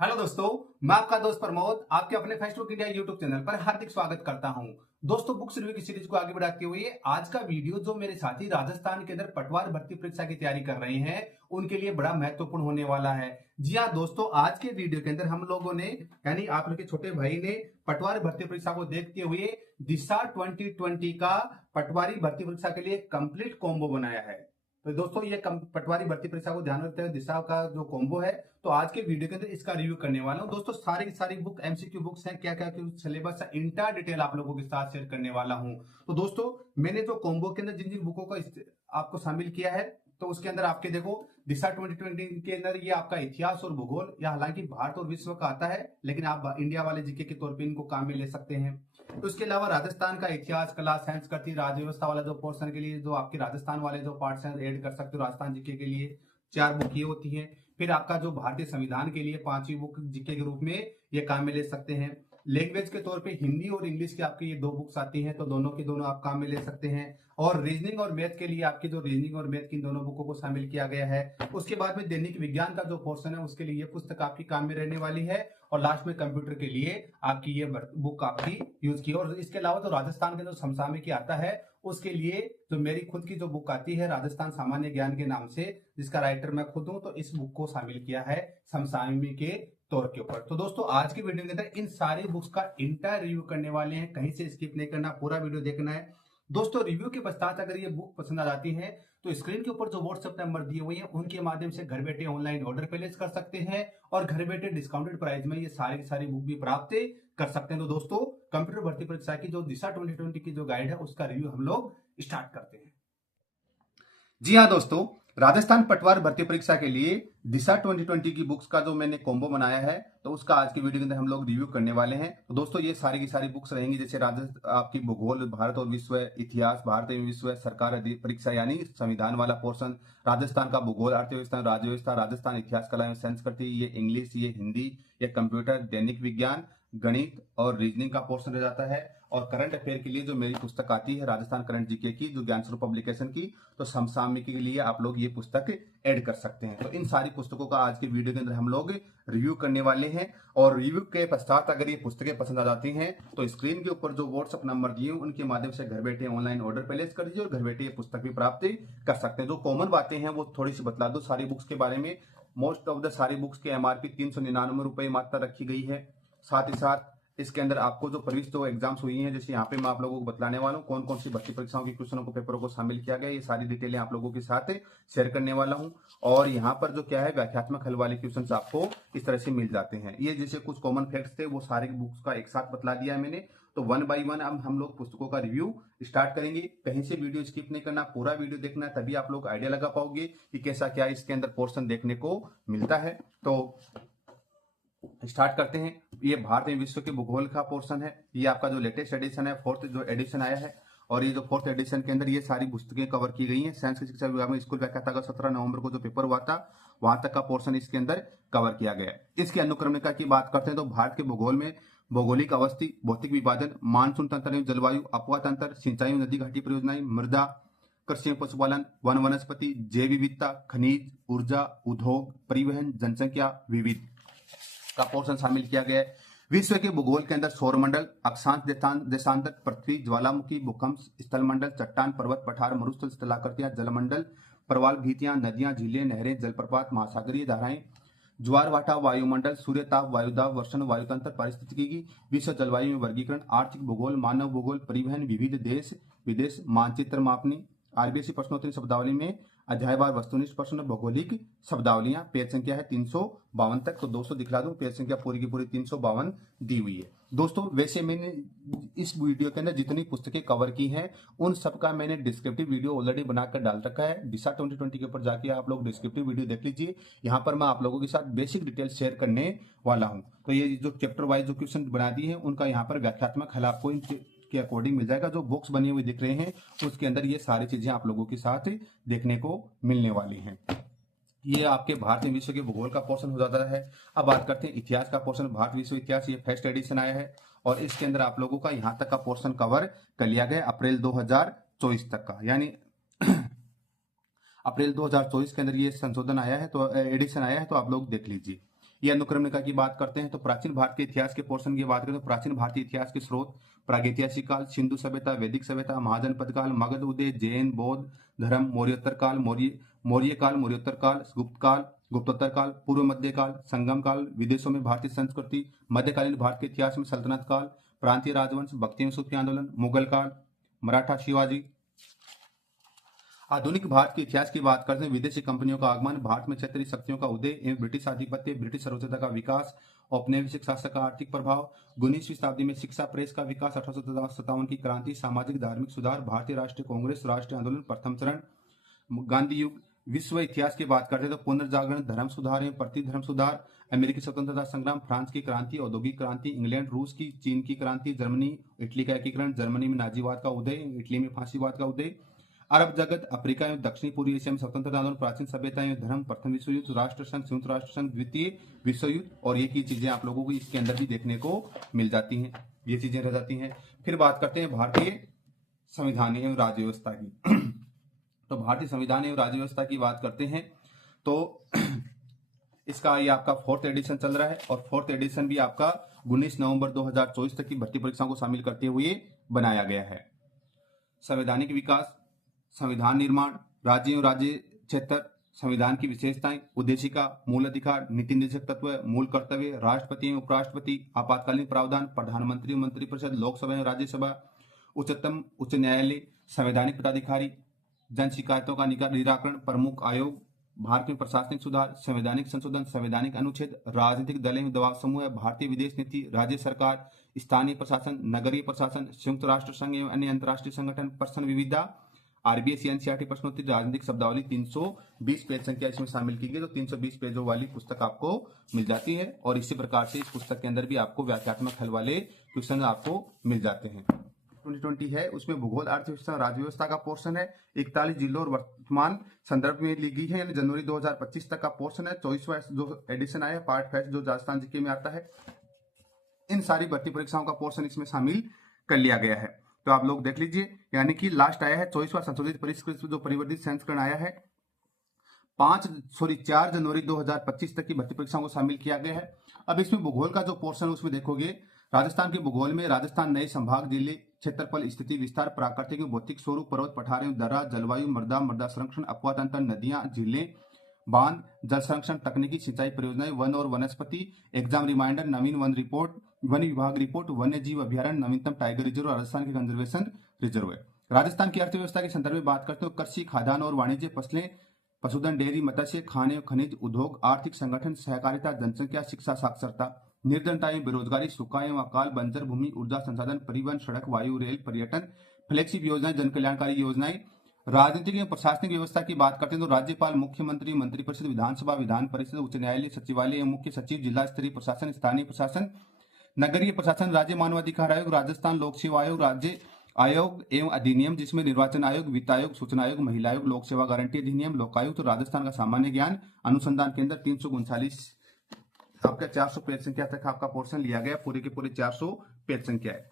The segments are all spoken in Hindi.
हेलो दोस्तों, मैं आपका दोस्त प्रमोद आपके अपने फेसबुक इंडिया यूट्यूब चैनल पर हार्दिक स्वागत करता हूं। दोस्तों, बुक्स रिव्यू की सीरीज को आगे बढ़ाते हुए आज का वीडियो जो मेरे साथी राजस्थान के अंदर पटवार भर्ती परीक्षा की तैयारी कर रहे हैं उनके लिए बड़ा महत्वपूर्ण होने वाला है। जी हाँ दोस्तों, आज के वीडियो के अंदर हम लोगों ने यानी आप लोग के छोटे भाई ने पटवार भर्ती परीक्षा को देखते हुए दिशा 2020 का पटवारी भर्ती परीक्षा के लिए कंप्लीट कॉम्बो बनाया है। तो दोस्तों, ये पटवारी भर्ती परीक्षा को ध्यान रखते हुए दिशा का जो कॉम्बो है, तो आज के वीडियो के अंदर इसका रिव्यू करने वाला हूं। दोस्तों, सारी की सारी बुक एमसीक्यू बुक्स हैं, क्या क्या सिलेबस है, इंटा डिटेल आप लोगों के साथ शेयर करने वाला हूं। तो दोस्तों, मैंने जो कॉम्बो के अंदर जिन जिन बुकों को आपको शामिल किया है, तो उसके अंदर आपके देखो दिशा 2020 के अंदर ये आपका इतिहास और भूगोल, या हालांकि भारत और विश्व का आता है, लेकिन आप इंडिया वाले जीके के तौर पर इनको काम में ले सकते हैं। तो उसके अलावा राजस्थान का इतिहास, कला, संस्कृति, राज्य व्यवस्था वाला जो पोर्शन के लिए जो आपके राजस्थान वाले जो पार्ट्स हैं ऐड कर सकते हो। राजस्थान जीके के लिए 4 बुक ये होती हैं। फिर आपका जो भारतीय संविधान के लिए 5वीं बुक जीके के रूप में ये काम में ले सकते हैं। लैंग्वेज के तौर पे हिंदी और इंग्लिश की आपकी ये 2 बुक्स आती हैं, तो दोनों की दोनों आप काम में ले सकते हैं। और रीजनिंग और मैथ के लिए आपकी जो रीजनिंग और मैथ की दोनों बुकों को शामिल किया गया है। उसके बाद में दैनिक विज्ञान का जो पोर्शन है उसके लिए ये पुस्तक आपकी काम में रहने वाली है। और लास्ट में कंप्यूटर के लिए आपकी ये बुक आपकी यूज की। और इसके अलावा जो राजस्थान के जो समसामयिकी आता है उसके लिए जो मेरी खुद की जो बुक आती है राजस्थान सामान्य ज्ञान के नाम से, जिसका राइटर मैं खुद हूं, तो इस बुक को शामिल किया है समसामयिकी के तौर के ऊपर। तो दोस्तों, आज की वीडियो के अंदर इन सारी बुक्स का इंटायर रिव्यू करने वाले हैं, कहीं से स्किप नहीं करना, पूरा वीडियो देखना है। दोस्तों, रिव्यू के पश्चात अगर ये बुक पसंद आ जाती है तो स्क्रीन के ऊपर जो व्हाट्सएप नंबर दिए हुए हैं उनके माध्यम से घर बैठे ऑनलाइन ऑर्डर प्लेस कर सकते हैं और घर बैठे डिस्काउंटेड प्राइस में ये सारी की सारी बुक भी प्राप्त कर सकते हैं। तो दोस्तों, कंप्यूटर भर्ती परीक्षा की जो दिशा 2020 की जो गाइड है उसका रिव्यू हम लोग स्टार्ट करते हैं। जी हाँ दोस्तों, राजस्थान पटवार भर्ती परीक्षा के लिए दिशा 2020 की बुक्स का जो मैंने कॉम्बो बनाया है, तो उसका आज की वीडियो के अंदर हम लोग रिव्यू करने वाले हैं। तो दोस्तों, ये सारी की सारी बुक्स रहेंगी, जैसे आपकी भूगोल, भारत और विश्व, इतिहास, भारत एवं विश्व, सरकार परीक्षा यानी संविधान वाला पोर्शन, राजस्थान का भूगोल, अर्थव्यवस्था, राज्य व्यवस्था, राजस्थान इतिहास, कला एवं संस्कृति, ये इंग्लिश, ये हिंदी, ये कंप्यूटर, दैनिक विज्ञान, गणित और रीजनिंग का पोर्शन रह जाता है। और करंट अफेयर के लिए जो मेरी पुस्तक आती है राजस्थान करंट जीके की, जो ज्ञान स्वरूप पब्लिकेशन की, तो समसामयिकी के लिए आप लोग ये पुस्तक ऐड कर सकते हैं। तो इन सारी पुस्तकों का आज के वीडियो के अंदर हम लोग रिव्यू करने वाले हैं। और रिव्यू के पश्चात अगर ये पुस्तकें पसंद आ जाती हैं तो स्क्रीन के ऊपर जो व्हाट्सएप नंबर दिए उनके माध्यम से घर बैठे ऑनलाइन ऑर्डर प्लेस कर दीजिए और घर बैठे ये पुस्तक भी प्राप्त कर सकते हैं। जो कॉमन बातें हैं वो थोड़ी सी बतला दो सारी बुक्स के बारे में। मोस्ट ऑफ द सारी बुक्स की एमआरपी 399 रुपए मात्र रखी गई है। साथ ही साथ इसके अंदर आपको जो प्रवेश जो एग्जाम्स हुई हैं, जैसे यहाँ पे मैं आप लोगों को बतलाने वाला हूँ कौन कौन सी भर्ती परीक्षाओं की क्वेश्चनों को, पेपरों को शामिल किया गया, ये सारी डिटेलें आप लोगों के साथ शेयर करने वाला हूँ। और यहाँ पर जो क्या है, व्याख्यात्मक हल वाले क्वेश्चन आपको इस तरह से मिल जाते हैं। ये जैसे कुछ कॉमन फैक्ट्स थे वो सारे बुक्स का एक साथ बतला दिया है मैंने। तो 1 बाय 1 अब हम लोग पुस्तकों का रिव्यू स्टार्ट करेंगे। कहीं से वीडियो स्किप नहीं करना, पूरा वीडियो देखना, तभी आप लोग आइडिया लगा पाओगे कि कैसा क्या इसके अंदर पोर्शन देखने को मिलता है। तो स्टार्ट करते हैं। ये भारत एवं विश्व के भूगोल का पोर्शन है। ये आपका जो लेटेस्ट एडिशन है, 4th जो एडिशन आया है। और ये जो 4th एडिशन के अंदर ये सारी पुस्तकें कवर की गई हैं। साइंस की शिक्षा विभाग में स्कूल व्याख्याता का 17 नवंबर को जो पेपर हुआ था वहां तक का पोर्शन इसके अंदर कवर किया गया है। इसकी अनुक्रमणिका की बात करते हैं तो भारत के भूगोल में भौगोलिक अवस्थी, भौतिक विभाजन, मानसून तंत्र एवं जलवायु, अपवा तंत्र, सिंचाई नदी घाटी परियोजनाएं, मृदा, कृषि पशुपालन, वन वनस्पति, जैव विविधता, खनिज, ऊर्जा, उद्योग, परिवहन, जनसंख्या, विविध का पोर्शन शामिल किया गया है। विश्व के भूगोल के अंदर सौरमंडल, अक्षांश देशांतर, पृथ्वी, ज्वालामुखी, भूकंप, स्थलमंडल, चट्टान, पर्वत, पठार, मरुस्थल, स्थलाकृतियां, जलमंडल, प्रवाल भित्तियां, नदियां, झीलें, नहरें, जलप्रपात, महासागरीय धाराएं, ज्वार भाटा, वायुमंडल, सूर्यताप, वायुदाब, वर्षण, वायुतंत्र, पारिस्थितिकी, विश्व जलवायु में वर्गीकरण, आर्थिक भूगोल, मानव भूगोल, परिवहन, विविध देश विदेश, मानचित्र मापनी, आरबीएससी प्रश्नोत्तरी शब्दावली में अध्यायवार वस्तुनिष्ठ प्रश्न, भौगोलिक शब्दावलियां, पेज संख्या है 352 तक। तो दोस्तों दिखला दूं, पेज संख्या पूरी की पूरी 352 दी हुई है। दोस्तों, वैसे मैंने इस वीडियो के अंदर जितनी पुस्तकें कवर की हैं उन सबका मैंने डिस्क्रिप्टिव वीडियो ऑलरेडी बनाकर डाल रखा है। दिशा 2020 के ऊपर जाके आप लोग डिस्क्रिप्टिव वीडियो देख लीजिए। यहाँ पर मैं आप लोगों के साथ बेसिक डिटेल्स शेयर करने वाला हूँ। तो ये जो चैप्टर वाइज जो क्वेश्चन बना दिए हैं उनका यहाँ पर व्याख्यात्मक हल आपको के अकॉर्डिंग मिल जाएगा। जो बॉक्स बनी हुई दिख रहे हैं उसके अंदर ये सारी चीजें आप लोगों के साथ देखने को मिलने वाली हैं। ये आपके भारत एवं विश्व के भूगोल का पोर्शन हो जाता है। अब बात करते हैं इतिहास का पोर्शन। भारत विश्व इतिहास ये फर्स्ट एडिशन आया है और इसके अंदर आप लोगों का यहाँ तक का पोर्शन कवर कर लिया गया अप्रैल 2024 तक का, यानी अप्रैल 2024 के अंदर ये संशोधन आया है, तो एडिशन आया है, तो आप लोग देख लीजिए। ये अनुक्रमणिका की बात करते हैं तो प्राचीन भारत के इतिहास के पोर्शन की बात करें तो प्राचीन भारतीय इतिहास के स्रोत प्रागैतिहासिक काल, सिंधु सभ्यता, वैदिक सभ्यता, महाजनपद काल, मगध उदय, जैन बौद्ध धर्म, मौर्योत्तर काल, मौर्य काल, मौर्योत्तर काल, गुप्त काल, गुप्तोत्तर काल, पूर्व मध्य काल, संगम काल, विदेशों में भारतीय संस्कृति, मध्यकालीन भारत के इतिहास में सल्तनत काल, प्रांतीय राजवंश, भक्ति में सूफी आंदोलन, मुगल काल, मराठा, शिवाजी। आधुनिक भारत के इतिहास की बात करते हैं विदेशी कंपनियों का आगमन, भारत में क्षेत्रीय शक्तियों का उदय एवं ब्रिटिश आधिपत्य, ब्रिटिश सर्वोच्चता का विकास, औपनिवेशिक शासन का आर्थिक प्रभाव, 19वीं शताब्दी में शिक्षा प्रेस का विकास, 1857 की क्रांति, सामाजिक धार्मिक सुधार, भारतीय राष्ट्रीय कांग्रेस, राष्ट्रीय आंदोलन, प्रथम चरण, गांधी युग। विश्व इतिहास की बात करते हैं तो पुनर्जागरण, धर्म सुधार एवं प्रति धर्म सुधार, अमेरिकी स्वतंत्रता संग्राम, फ्रांस की क्रांति, औद्योगिक क्रांति, इंग्लैंड रूस की, चीन की क्रांति, जर्मनी इटली का एकीकरण, जर्मनी में नाजीवाद का उदय, इटली में फांसीवाद का उदय, अरब जगत, अफ्रीका एवं दक्षिणी पूर्वी एशिया में स्वतंत्रता आंदोलन, प्राचीन सभ्यता एवं धर्म, प्रथम विश्व युद्ध, राष्ट्र संघ, संयुक्त राष्ट्र संघ, द्वितीय विश्व युद्ध। और ये की चीजें आप लोगों को इसके अंदर भी देखने को मिल जाती हैं, ये चीजें रह जाती हैं। फिर बात करते हैं भारतीय संविधान एवं राज्य व्यवस्था की तो भारतीय संविधान एवं राज्य व्यवस्था की बात करते हैं तो इसका ये आपका 4th एडिशन चल रहा है और 4th एडिशन भी आपका 19 नवंबर 2024 तक की भर्ती परीक्षाओं को शामिल करते हुए बनाया गया है। संवैधानिक विकास, संविधान निर्माण, राज्य एवं राज्य क्षेत्र, संविधान की विशेषताएं, उद्देशिका, मूल अधिकार, नीति निर्देशक तत्व, मूल कर्तव्य, राष्ट्रपति एवं उपराष्ट्रपति, आपातकालीन प्रावधान, प्रधानमंत्री एवं मंत्रिपरिषद, लोकसभा एवं राज्यसभा, उच्चतम उच्च न्यायालय, संवैधानिक पदाधिकारी, जन शिकायतों का निराकरण, प्रमुख आयोग, भारत में प्रशासनिक सुधार, संवैधानिक संशोधन, संवैधानिक अनुच्छेद, राजनीतिक दल एवं दबाव समूह, भारतीय विदेश नीति, राज्य सरकार, स्थानीय प्रशासन, नगरीय प्रशासन, संयुक्त राष्ट्र संघ एवं अन्य अंतर्राष्ट्रीय संगठन, प्रश्न विविधा, आरबीएस एनसीईआरटी प्रश्नोत्तरी, राजनीतिक शब्दावली, 320 पेज संख्या इसमें शामिल की गई। तो 320 पेजों वाली पुस्तक आपको मिल जाती है और इसी प्रकार से इस पुस्तक के अंदर भी आपको व्याख्यात्मक हल वाले क्वेश्चन आपको मिल जाते हैं। 2020 है उसमें भूगोल, अर्थव्यवस्था, राज्य व्यवस्था का पोर्शन है, 41 जिलों और वर्तमान संदर्भ में ली गई है, यानी जनवरी 2025 तक का पोर्शन है। 24वां जो एडिशन आया है पार्ट फर्स्ट जो राजस्थान जीके में आता है, इन सारी भर्ती परीक्षाओं का पोर्शन इसमें शामिल कर लिया गया है। तो आप लोग देख लीजिए, यानी कि लास्ट आया है 24वां संशोधित परिष्कृत जो परिवर्तित संस्करण आया है 4 जनवरी 2025 तक की भर्ती परीक्षाओं को शामिल किया गया है। अब इसमें भूगोल का जो पोर्शन उसमें देखोगे, राजस्थान के भूगोल में राजस्थान नए संभाग, जिले, क्षेत्रफल, स्थिति, विस्तार, प्राकृतिक भौतिक स्वरूप, पर्वत, पठार एवं दर्रा, जलवायु, मृदा संरक्षण, अपवाद तंत्र, नदियां, झीलें, बांध, जल संरक्षण, तकनीकी सिंचाई परियोजनाएं, वन और वनस्पति, एग्जाम रिमाइंडर, नवीन वन रिपोर्ट, वन विभाग रिपोर्ट, वन्य जीव अभ्यारण्य, नवीनतम टाइगर रिजर्व, राजस्थान के कंजर्वेशन रिजर्व है। राजस्थान की अर्थव्यवस्था के संदर्भ में बात करते हो, कृषि, खाद्यान्न और वाणिज्य, फसलें, पशुधन, डेयरी, मत्स्य, खाने, खनिज, उद्योग, आर्थिक संगठन, सहकारिता, जनसंख्या, शिक्षा, साक्षरता, निर्धनता एवं बेरोजगारी, सूखा एवं अकाल, बंजर भूमि, ऊर्जा संसाधन, परिवहन, सड़क, वायु, रेल, पर्यटन, फ्लैगशिप योजनाएं, जन कल्याणकारी योजनाएं। राजनीतिक एवं प्रशासनिक व्यवस्था की बात करते हैं तो राज्यपाल, मुख्यमंत्री, मंत्रिपरिषद, विधानसभा, विधान परिषद, उच्च न्यायालय, सचिवालय एवं मुख्य सचिव, जिला स्तरीय प्रशासन, स्थानीय प्रशासन, नगरीय प्रशासन, राज्य मानवाधिकार आयोग, राजस्थान लोक सेवा आयोग, राज्य आयोग एवं अधिनियम जिसमें निर्वाचन आयोग, वित्त आयोग, सूचना आयोग, महिला आयोग, लोक सेवा गारंटी अधिनियम, लोकायुक्त, तो राजस्थान का सामान्य ज्ञान अनुसंधान केंद्र, 339 आपका 400 पेज संख्या तक आपका पोर्शन लिया गया, पूरे के पूरे 400 पेज संख्या है।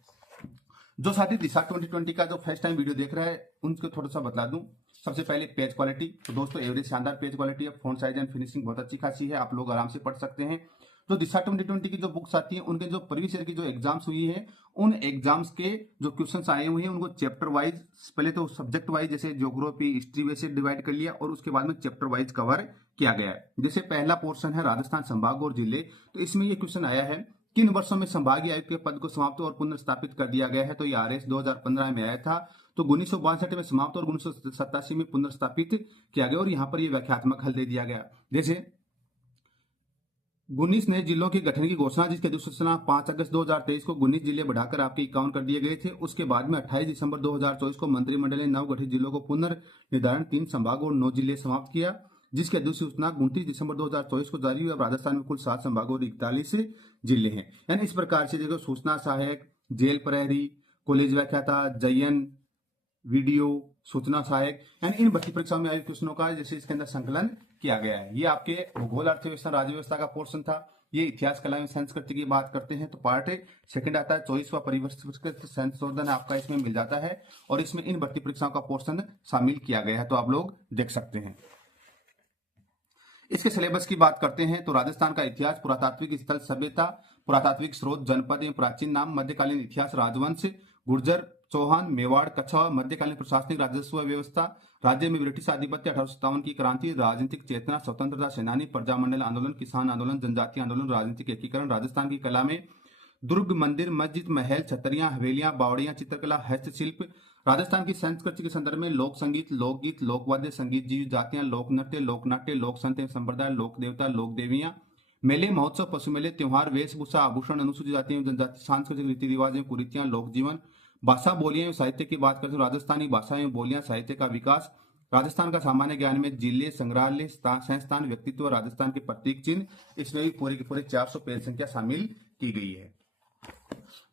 जो साथी दिशा 2020 का जो फर्स्ट टाइम वीडियो देख रहा है उनको थोड़ा सा बता दूं। सबसे पहले पेज क्वालिटी, तो दोस्तों एवरेज शानदार पेज क्वालिटी है, फॉन्ट साइज एंड फिनिशिंग बहुत अच्छी खासी है, आप लोग आराम से पढ़ सकते हैं। जो दिशा 2020 की जो बुक्स आती हैं उनके जो प्रीवियस ईयर की जो एग्जाम्स हुई है उन एग्जाम्स के जो क्वेश्चंस आए हुए हैं उनको चैप्टर वाइज, पहले तो सब्जेक्ट वाइज जैसे ज्योग्राफी, हिस्ट्री वैसे डिवाइड कर लिया और उसके बाद में चैप्टर वाइज कवर किया गया है। जैसे पहला पोर्शन है राजस्थान संभाग और जिले, तो इसमें ये क्वेश्चन आया है किन वर्षों में संभागीय आयुक्त के पद को समाप्त और पुनर्स्थापित कर दिया गया है। तो ये आरएस 2015 में आया था, तो 1962 में समाप्त और 1987 में पुनर्स्थापित किया गया और यहाँ पर ये व्याख्यात्मक हल दे दिया गया। जैसे 19 नए जिलों के गठन की घोषणा, जिसकी अधिसूचना 5 अगस्त 2023 को 19 जिले बढ़ाकर आपके 51 कर दिए गए थे। उसके बाद में 28 दिसंबर 2024 को मंत्रिमंडल ने नवगठित जिलों को पुनर्निर्धारण 3 संभाग और 9 जिले समाप्त किया, जिसकी अधिसूचना 29 दिसंबर 2024 को जारी हुई। अब राजस्थान में कुल 7 संभाग और 41 जिले हैं। यानी इस प्रकार से देखो सूचना सहायक, जेल प्रहरी, कॉलेज व्याख्याता, जयन, वीडियो, सूचना सहायक, यानी इन भर्ती परीक्षाओं में आए क्वेश्चनों का जैसे इसके अंदर संकलन किया गया है। ये आपके भूगोल, अर्थव्यवस्था, राज्य व्यवस्था का पोर्शन था। ये इतिहास, कला एवं संस्कृति की बात करते हैं तो पार्ट सेकंड आता है 24वां परिवर्तित संशोधन आपका इसमें मिल जाता है और इसमें इन भर्ती परीक्षाओं का पोर्शन शामिल किया गया है, तो आप लोग देख सकते हैं। इसके सिलेबस की बात करते हैं तो राजस्थान का इतिहास, पुरातात्विक स्थल, सभ्यता, पुरातात्विक स्रोत, जनपद एवं प्राचीन नाम, मध्यकालीन इतिहास, राजवंश, गुर्जर, चौहान, मेवाड़, कछवा, मध्यकालीन प्रशासनिक राजस्व व्यवस्था, राज्य में ब्रिटिश आधिपत्य, 1857 की क्रांति, राजनीतिक चेतना, स्वतंत्रता सेनानी, प्रजामंडल आंदोलन, किसान आंदोलन, जनजातीय आंदोलन, राजनीतिक एकीकरण, राजस्थान की कला में दुर्ग, मंदिर, मस्जिद, महल, छतरियां, हवेलियां, बावड़ियां, चित्रकला, हस्तशिल्प, राजस्थान की संस्कृति के संदर्भ में लोक संगीत, लोकगीत, लोकवाद्य संगीत, जीव जातियां, लोक नृत्य, लोकनाट्य, लोक संत एवं संप्रदाय, लोक देवता, लोक देवियां, मेले, महोत्सव, पशु मेले, त्योहार, वेशभूषा, आभूषण, अनुसूचित जाति एवं जनजाति, सांस्कृतिक रीति रिवाज एवं कुरीतियां, लोक जीवन, भाषा, बोलियां एवं साहित्य की बात करते हैं राजस्थानी भाषा एवं बोलियां, साहित्य का विकास, राजस्थान का सामान्य ज्ञान में जिले, संग्रहालय, संस्थान, व्यक्तित्व, राजस्थान के प्रतीक चिन्ह, इसमें भी पूरे के पूरे 400 पेज संख्या शामिल की गई है।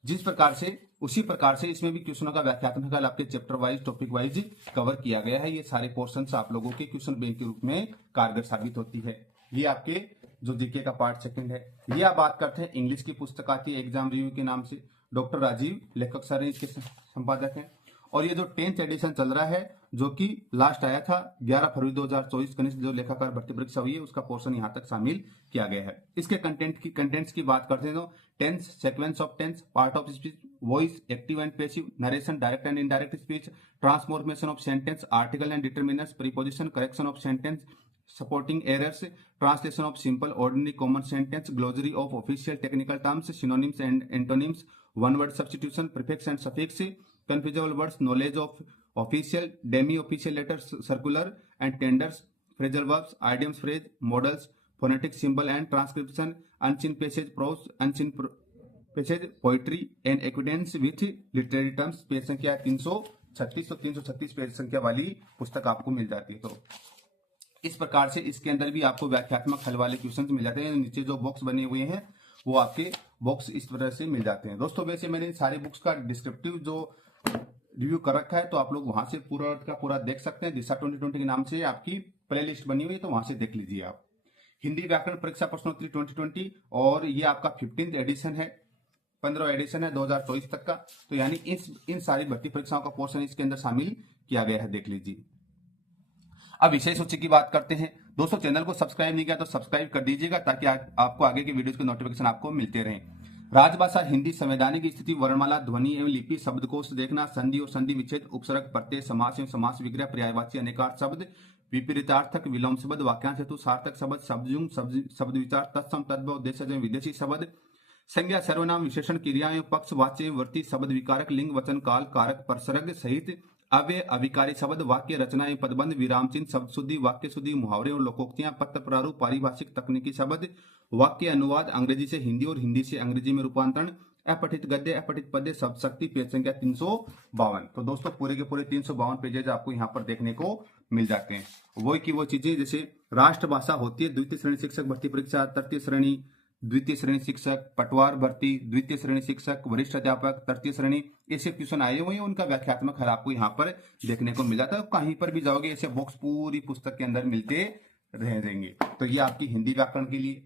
जिस प्रकार से उसी प्रकार से इसमें भी क्वेश्चनों का व्याख्यात्मक हल आपके chapter wise, topic wise cover किया गया है। ये सारे पोर्शंस आप लोगों के क्वेश्चन बैंक के रूप में कारगर साबित होती है। ये आपके जो जीके का पार्ट सेकंड है। ये आप बात करते हैं इंग्लिश की पुस्तक आती है एग्जाम रिव्यू के नाम से, डॉक्टर राजीव लेखक सर इसके संपादक हैं। और ये जो 10th एडिशन चल रहा है जो कि लास्ट आया था 11 फरवरी 2024 कनिष्ठ जो लेखाकार भर्ती परीक्षा हुई है उसका पोर्शन यहाँ तक शामिल किया गया है। इसके कंटेंट्स की बात करते हैं तो tense, sequence of tense, part of speech, voice, active and passive, narration, direct and indirect speech, transformation of sentence, article and determiners, preposition, correction of sentence, supporting errors, translation of simple ordinary common sentence, glossary of official technical terms, synonyms and antonyms, one word substitution, prefix and suffix, confusable words, knowledge of official, demi-official letters, circular and tenders, phrasal verbs, idioms, phrase, models, phonetic symbol and transcription, unseen passage, prose, unseen passage, poetry and evidence with literary terms। Page संख्या 336 तो 336 पेज संख्या वाली पुस्तक आपको मिल जाती है। तो इस प्रकार से इसके अंदर भी आपको व्याख्यात्मक हल वाले क्वेश्चंस मिल जाते हैं। नीचे जो बॉक्स बने हुए हैं वो आपके बॉक्स इस तरह से मिल जाते हैं। दोस्तों वैसे मैंने सारे बुक्स का डिस्क्रिप्टिव जो रिव्यू कर रखा है तो आप लोग वहां से पूरा का पूरा देख सकते हैं। दिशा 2020 के नाम से आपकी प्लेलिस्ट बनी हुई है तो वहां से देख लीजिए आप। हिंदी व्याकरण परीक्षा प्रश्नोत्तरी 2020 और ये आपका 15th एडिशन है, 15 एडिशन है 2024 तक का। तो यानी इन सारी भर्ती परीक्षाओं का पोर्शन इसके अंदर शामिल किया गया है, देख लीजिए। अब विषय सूची की बात करते हैं। दोस्तों चैनल को सब्सक्राइब नहीं किया तो सब्सक्राइब कर दीजिएगा ताकि आपको आगे के वीडियोस के नोटिफिकेशन आपको मिलते रहें। राजभाषा हिंदी, संवैधानिक स्थिति, वर्णमाला, ध्वनि एवं लिपि, शब्दकोश देखना, संधि और संधि विच्छेद, उपसर्ग, प्रत्यय, समास एवं समास विग्रह, पर्यायवाची अनेकार्थ शब्द, विपरीतार्थक, विलोम शब्द, वाक्यांश हेतु, सार्थक शब्द, शब्दयुंग, शब्द विचार, तत्सम, तद्भव, देशज एवं विदेशी शब्द, संज्ञा, सर्वनाम, विशेषण, क्रियाएं, पक्ष, वाच्य, वर्ती, शब्द विकारक, लिंग, वचन, काल, कारक, परसर्ग सहित अव्यय, अविकारी शब्द, वाक्य रचना एवं पदबंध, विराम चिन्ह, शब्द शुद्धि, वाक्य शुद्धि, मुहावरे और लोकोक्तियां, पत्र प्रारूप, पारिभाषिक तकनीकी शब्द, वाक्य अनुवाद, अंग्रेजी से हिंदी और हिंदी से अंग्रेजी में रूपांतरण, अपठित गद्य, अपठित पद्य, शब्द शक्ति, पेज संख्या 352। तो दोस्तों पूरे के पूरे 352 पेजेज आपको यहाँ पर देखने को मिल जाते हैं। वही की वो चीजें जैसे राष्ट्रभाषा होती है, द्वितीय श्रेणी शिक्षक भर्ती परीक्षा, तृतीय श्रेणी, द्वितीय श्रेणी शिक्षक, पटवार भर्ती, द्वितीय श्रेणी शिक्षक, वरिष्ठ अध्यापक, तृतीय श्रेणी, ऐसे क्वेश्चन आए हुए हैं, उनका व्याख्यात्मक हल आपको यहाँ पर देखने को मिल जाता है। कहीं पर भी जाओगे ऐसे बॉक्स पूरी पुस्तक के अंदर मिलते रहेंगे। तो ये आपकी हिंदी व्याकरण के लिए,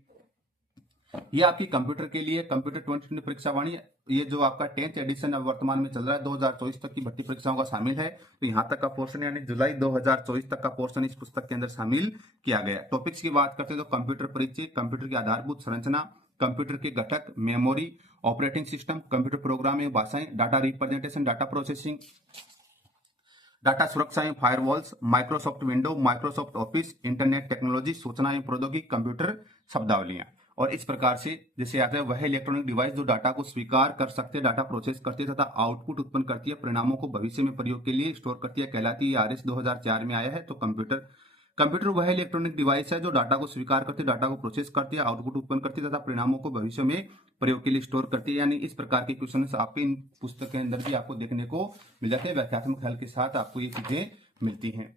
ये आपकी कंप्यूटर के लिए, कंप्यूटर 2020 परीक्षा वाणी, ये जो आपका 10th एडिशन अब वर्तमान में चल रहा है 2024 तक की भर्ती परीक्षाओं का शामिल है। तो यहाँ तक का पोर्शन यानी जुलाई 2024 तक का पोर्शन इस पुस्तक के अंदर शामिल किया गया। टॉपिक्स की बात करते हैं तो कंप्यूटर परिचय, कंप्यूटर की आधारभूत संरचना, कंप्यूटर के घटक, memory, operating system, computer program एवं भाषाएं, data representation, data processing, data सुरक्षा एवं firewalls, Microsoft window, Microsoft office, internet technology, सूचना एवं प्रौद्योगिकी, कंप्यूटर शब्दावलियां। और इस प्रकार से जैसे आता है वह इलेक्ट्रॉनिक डिवाइस जो डाटा को स्वीकार कर सकते, डाटा प्रोसेस करती है तथा आउटपुट उत्पन्न करती है, परिणामों को भविष्य में प्रयोग के लिए स्टोर करती है, कहलाती है। RS 2004 में आया है। तो कंप्यूटर वह इलेक्ट्रॉनिक डिवाइस है जो डाटा को स्वीकार करती है, डाटा को प्रोसेस करती है, आउटपुट उत्पन्न करती है तथा परिणामों को भविष्य में प्रयोग के लिए स्टोर करती है। यानी इस प्रकार के क्वेश्चन आपके इन पुस्तक के अंदर भी आपको देखने को मिल जाते हैं। व्याख्यात्मक हल के साथ आपको ये चीजें मिलती हैं।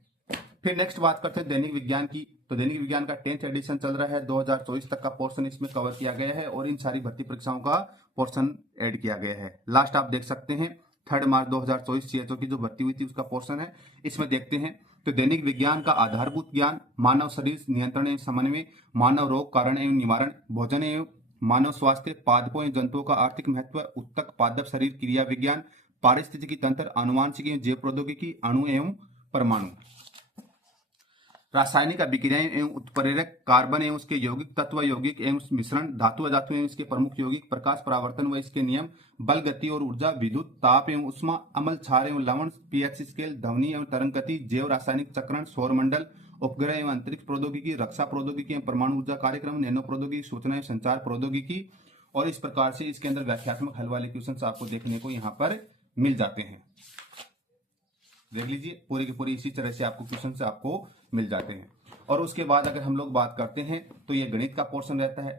फिर नेक्स्ट बात करते हैं दैनिक विज्ञान की। तो दैनिक विज्ञान का 10th एडिशन चल रहा है, 2024 तक का पोर्शन इसमें कवर किया गया है और इन सारी भर्ती परीक्षाओं का पोर्शन ऐड किया गया है। लास्ट आप देख सकते हैं 3 मार्च 2024 CHO की जो भर्ती हुई थी उसका पोर्शन है। इसमें देखते हैं तो दैनिक विज्ञान का आधारभूत ज्ञान, मानव शरीर नियंत्रण एवं समन्वय, मानव रोग कारण एवं निवारण, भोजन एवं मानव स्वास्थ्य, पादपों एवं जंतुओं का आर्थिक महत्व, उत्तक पादप शरीर क्रिया विज्ञान, पारिस्थितिकी तंत्र, आनुवांशिक एवं जैव प्रौद्योगिकी, अणु एवं परमाणु। रासायनिक अभिक्रियाएं एवं उत्प्रेरक, कार्बन एवं उसके यौगिक, तत्व यौगिक एवं मिश्रण, धातु अधातु एवं इसके प्रमुख यौगिक, प्रकाश परावर्तन व इसके नियम, बल, गति और ऊर्जा, विद्युत, ताप एवं उष्मा, अम्ल, क्षार एवं लवण, पीएच स्केल, ध्वनि एवं तरंग गति, जैव रासायनिक चक्रण, सौरमंडल, उपग्रह एवं अंतरिक्ष प्रौद्योगिकी, रक्षा प्रौद्योगिकी एवं परमाणु ऊर्जा कार्यक्रम, नैनो प्रौद्योगिकी, सूचना एवं संचार प्रौद्योगिकी। और इस प्रकार से इसके अंदर व्याख्यात्मक हल वाले क्वेश्चन आपको देखने को यहाँ पर मिल जाते हैं। देख लीजिए, पूरे के पूरे इसी तरह से आपको क्वेश्चन से आपको मिल जाते हैं। और उसके बाद अगर हम लोग बात करते हैं तो ये गणित का पोर्शन रहता है।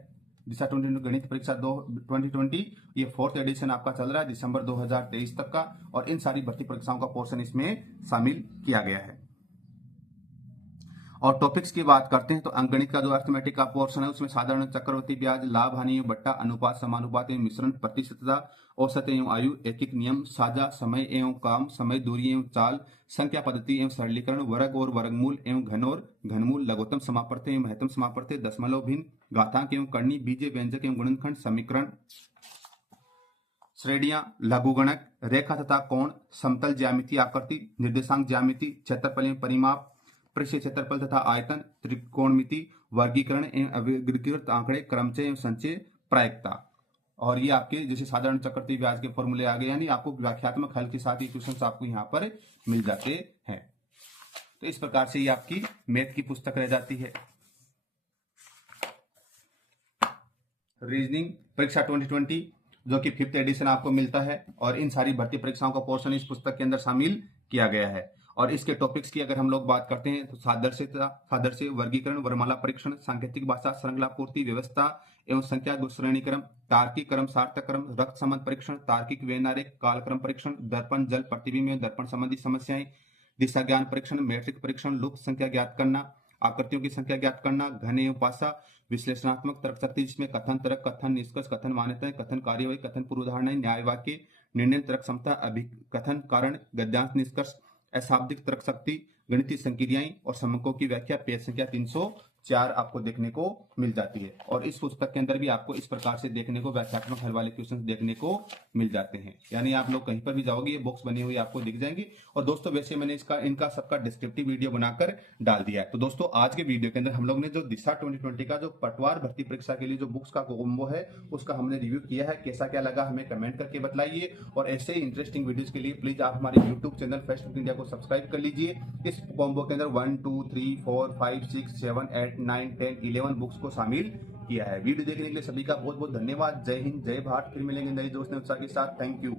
दिशा 20 गणित परीक्षा 2020 ये 4th एडिशन आपका चल रहा है दिसंबर 2023 तक का, और इन सारी भर्ती परीक्षाओं का पोर्शन इसमें शामिल किया गया है। और टॉपिक्स की बात करते हैं तो अंकगणित का जो अर्थमेटिक का पोर्शन है उसमें साधारण, चक्रवर्ती ब्याज, लाभ हानि, बट्टा, अनुपात, समानुपात एवं मिश्रण, प्रतिशतता, औसत एवं आयु, एकिक नियम, साझा, समय एवं काम, समय, दूरी एवं चाल, संख्या पद्धति एवं सरलीकरण, वर्ग और वर्गमूल एवं घन और घनमूल, लघुत्तम समापवर्ती एवं महत्तम समापवर्ती, दशमलव भिन्न, घातांक एवं करनी, बीजीय व्यंजक एवं गुणनखंड, समीकरण, श्रेणियां, लघुगणक, रेखा तथा कोण, समतल ज्यामिति आकृति, निर्देशांक ज्यामिति, क्षेत्रफल एवं परिमाप, पृष्ठीय क्षेत्रफल तथा आयतन, त्रिकोणमिति, वर्गीकरण एवं अभिवर्गीकृत आंकड़े, क्रमचय एवं संचय, प्रायिकता। और ये आपके जैसे साधारण चक्रवर्ती ब्याज के फॉर्मूले आ गए, यानी आपको व्याख्यात्मक हल के साथ ये क्वेश्चंस आपको यहाँ पर मिल जाते हैं। तो इस प्रकार से ये आपकी मैथ की पुस्तक रह जाती है। रीजनिंग परीक्षा 2020 जो कि 5th एडिशन आपको मिलता है, और इन सारी भर्ती परीक्षाओं का पोर्शन इस पुस्तक के अंदर शामिल किया गया है। और इसके टॉपिक्स की अगर हम लोग बात करते हैं तो सादृश्य, वर्गीकरण, वर्णमाला परीक्षण, सांकेतिक भाषा, श्रृंखला पूर्ति, व्यवस्था एवं संख्या श्रेणीक्रम, तार्किक क्रम, सार्थक क्रम, रक्त संबंध परीक्षण, तार्किक व्यनारेख, कालक्रम परीक्षण, दर्पण, जल, प्रतिबिंब एवं दर्पण संबंधी समस्याएं, दिशा ज्ञान परीक्षण, मैट्रिक परीक्षण, लुप्त संख्या ज्ञात करना, आकृतियों की संख्या ज्ञात करना, घन एवं पासा, विश्लेषणात्मक तर्क शक्ति जिसमें कथन, तर्क, कथन, निष्कर्ष, कथन, मान्यताएं, कथन, कार्यवाही, कथन, पूर्वधारणाएं, न्याय वाक्य, निर्णय तर्क क्षमता, अभिकथन, कारण, गद्यांश, निष्कर्ष, अशाब्दिक तर्क शक्ति, गणितीय संक्रियाएं और समकों की व्याख्या, पेज संख्या 304 आपको देखने को मिल जाती है। और इस पुस्तक के अंदर भी आपको इस प्रकार से देखने को व्याख्यात्मक हल वाले क्वेश्चन देखने को मिल जाते हैं, यानी आप लोग कहीं पर भी जाओगे ये बॉक्स बनी हुई आपको दिख जाएंगी। और दोस्तों वैसे मैंने इनका सबका डिस्क्रिप्टिव वीडियो बनाकर डाल दिया है। तो दोस्तों आज के वीडियो के अंदर हम लोग ने जो दिशा 2020 का जो पटवार भर्ती परीक्षा के लिए जो बुक्स का कॉम्बो है उसका हमने रिव्यू किया है। कैसा क्या लगा हमें कमेंट करके बताइए, और ऐसे ही इंटरेस्टिंग वीडियोस के लिए प्लीज आप हमारे YouTube channel first book India को सब्सक्राइब कर लीजिए। इस कॉम्बो के अंदर 1 2 3 4 5 6 7 8 9 10 11 बुक्स को शामिल किया है। वीडियो देखने के लिए सभी का बहुत बहुत धन्यवाद। जय हिंद, जय भारत। फिर मिलेंगे नए दोस्त नए उत्साह के साथ। Thank you.